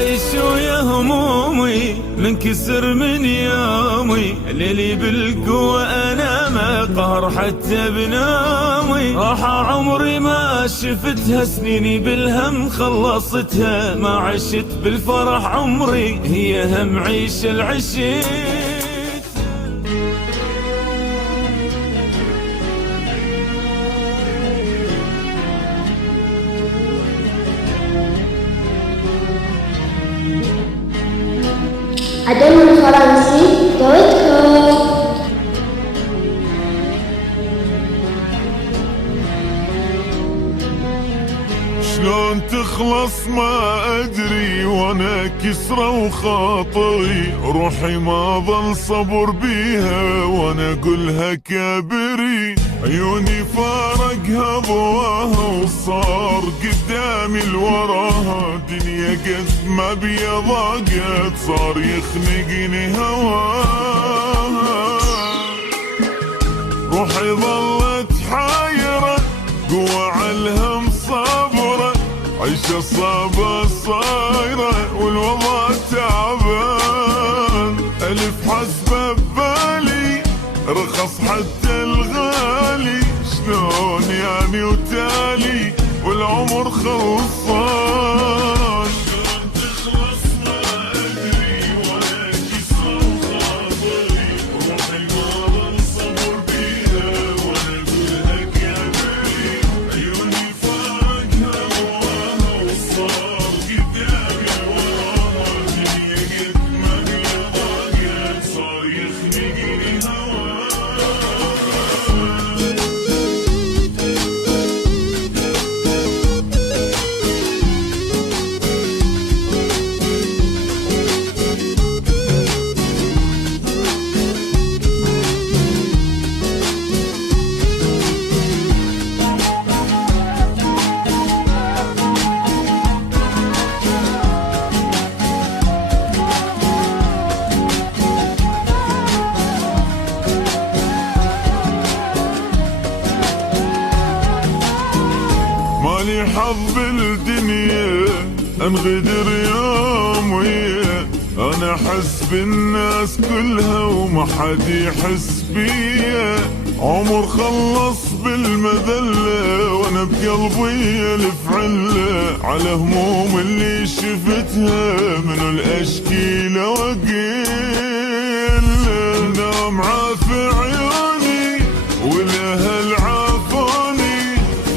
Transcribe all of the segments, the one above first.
عايش ويا همومي منكسر من يومي، ليلي بالقوة انا ما قهر حتى بنومي. راح عمري ما شفتها، سنيني بالهم خلصتها، ما عشت بالفرح عمري، هي هم عيش العشيت. adonfrancy.com. شلون تخلص ما ادري وانا كسرة وخاطري، روحي ما ظل صبر بيها وانا اقولها كابري. عيوني فارقها ضواها وصار قدامي الوراها، دنيا قد ما بيا ضاقت صار يخنقني هواها. روحي ظلت حايرة قوة عالهم صابرة، عيشة صعبة صايرة والوضع تعبان. ألف حسبة ببالي رخص حتى الغالي، شلون يعني وتالي والعمر خلصان. شلون تخلص ما أدري ولا كسر خاطري، روحي ما ظل صبر بيها وانا اقولها كابري. عيوني فارقها ضواها وصار قدامي وراها، دنيا قد ما بيا ضاقت صار يخنقني هواها. مالي حظ بالدنيا انغدر يوم ويا، انا احس بالناس كلها وما حد يحس بيا. عمر خلص بالمذلة وانا بقلبي الف علة، على هموم اللي شفتها منو الاشكيلة واقيل. دمعة في عيوني والاهل عافوني،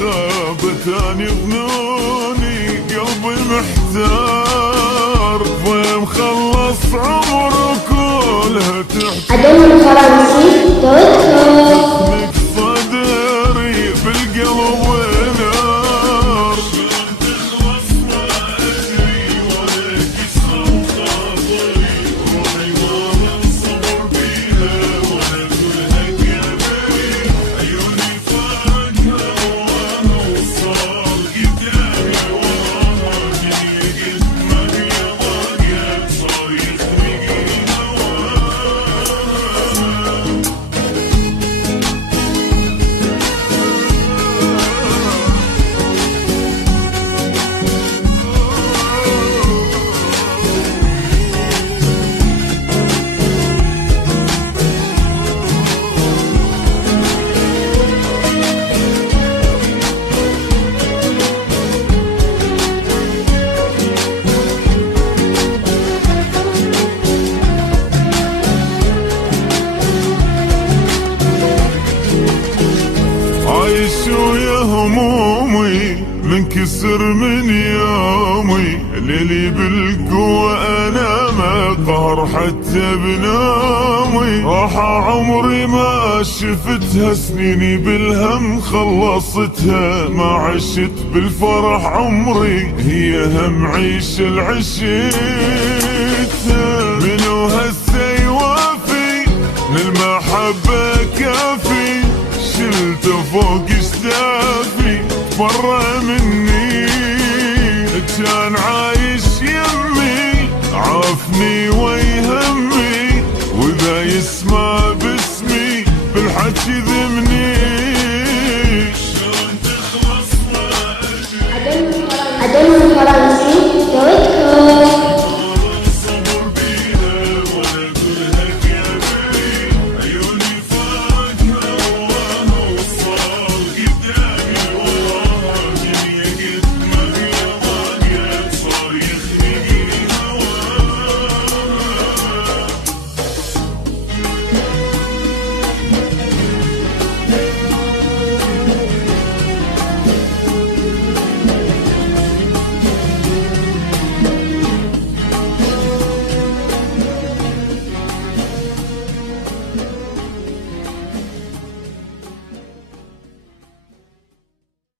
غابتاني ظنوني قلبي محتار. وين مخلص عمره كلها تحت adonfrancy.com. صدري بالقلب ونار. شلون تخلص ما ادري ولا كسر خاطري، روحي ما ظل صبر بيها وانا اقولها كابري. عيوني فارقها ضواها وصار قدامي وراها، دنيا قد ما بيا ضاقت صار يخنقني هواها. عايش ويا همومي منكسر من يومي، ليلي بالقوة انا ما قهر حتى بنومي. راح عمري ما شفتها، سنيني بالهم خلصتها، ما عشت بالفرح عمري، هي هم عيش العشيت. منو هسه يوافي للمحبة كافي، شلته فوق اشتافي برا مني. كان عايش يمي عافني ويهمي، واذا يسمع باسمي بالحكي ذمني. شلون تخلص ما ادري adonfrancy.com.